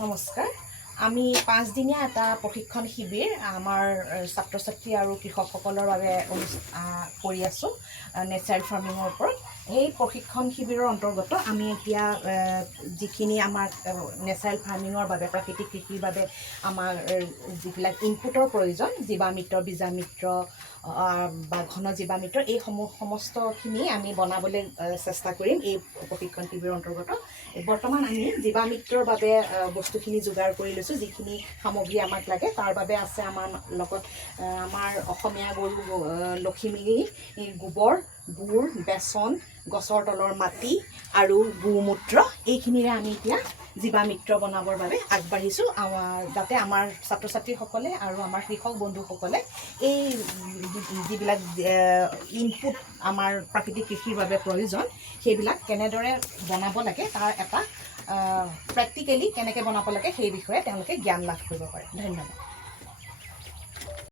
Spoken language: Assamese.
নমস্কাৰ। আমি 5 দিনীয়া এটা প্ৰশিক্ষণ শিবিৰ আমাৰ ছাত্ৰ ছাত্ৰী আৰু কৃষকসকলৰ বাবে কৰি আছোঁ নেচাৰেল ফাৰ্মিঙৰ ওপৰত। এই প্ৰশিক্ষণ শিবিৰৰ অন্তৰ্গত আমি এতিয়া যিখিনি আমাৰ নেচাৰেল ফাৰ্মিঙৰ বাবে প্ৰাকৃতিক কৃষিৰ বাবে আমাৰ যিবিলাক ইনপুটৰ প্ৰয়োজন, জীৱামিত্ৰ, বীজামিত্ৰ বা ঘন জীৱামিত্ৰ, এই সমস্তখিনি আমি বনাবলৈ চেষ্টা কৰিম এই প্ৰশিক্ষণ শিবিৰৰ অন্তৰ্গত। বৰ্তমান আমি জীৱামিত্ৰৰ বাবে বস্তুখিনি যোগাৰ কৰি লৈছোঁ। যিখিনি সামগ্ৰী আমাক লাগে তাৰ বাবে আছে আমাৰ লগত আমাৰ অসমীয়া গৰু লখিমী গোবৰ, গুড়, বেচন, গছৰ তলৰ মাটি আৰু গোমূত্ৰ, এইখিনিৰে আমি এতিয়া জীৱামিত্ৰ বনাবৰ বাবে আগবাঢ়িছোঁ, যাতে আমাৰ ছাত্ৰ ছাত্ৰীসকলে আৰু আমাৰ কৃষক বন্ধুসকলে এই যিবিলাক ইনপুট আমাৰ প্ৰাকৃতিক কৃষিৰ বাবে প্ৰয়োজন সেইবিলাক কেনেদৰে বনাব লাগে তাৰ এটা প্ৰেক্টিকেলি কেনেকৈ বনাব লাগে সেই বিষয়ে তেওঁলোকে জ্ঞান লাভ কৰিব পাৰে। ধন্যবাদ।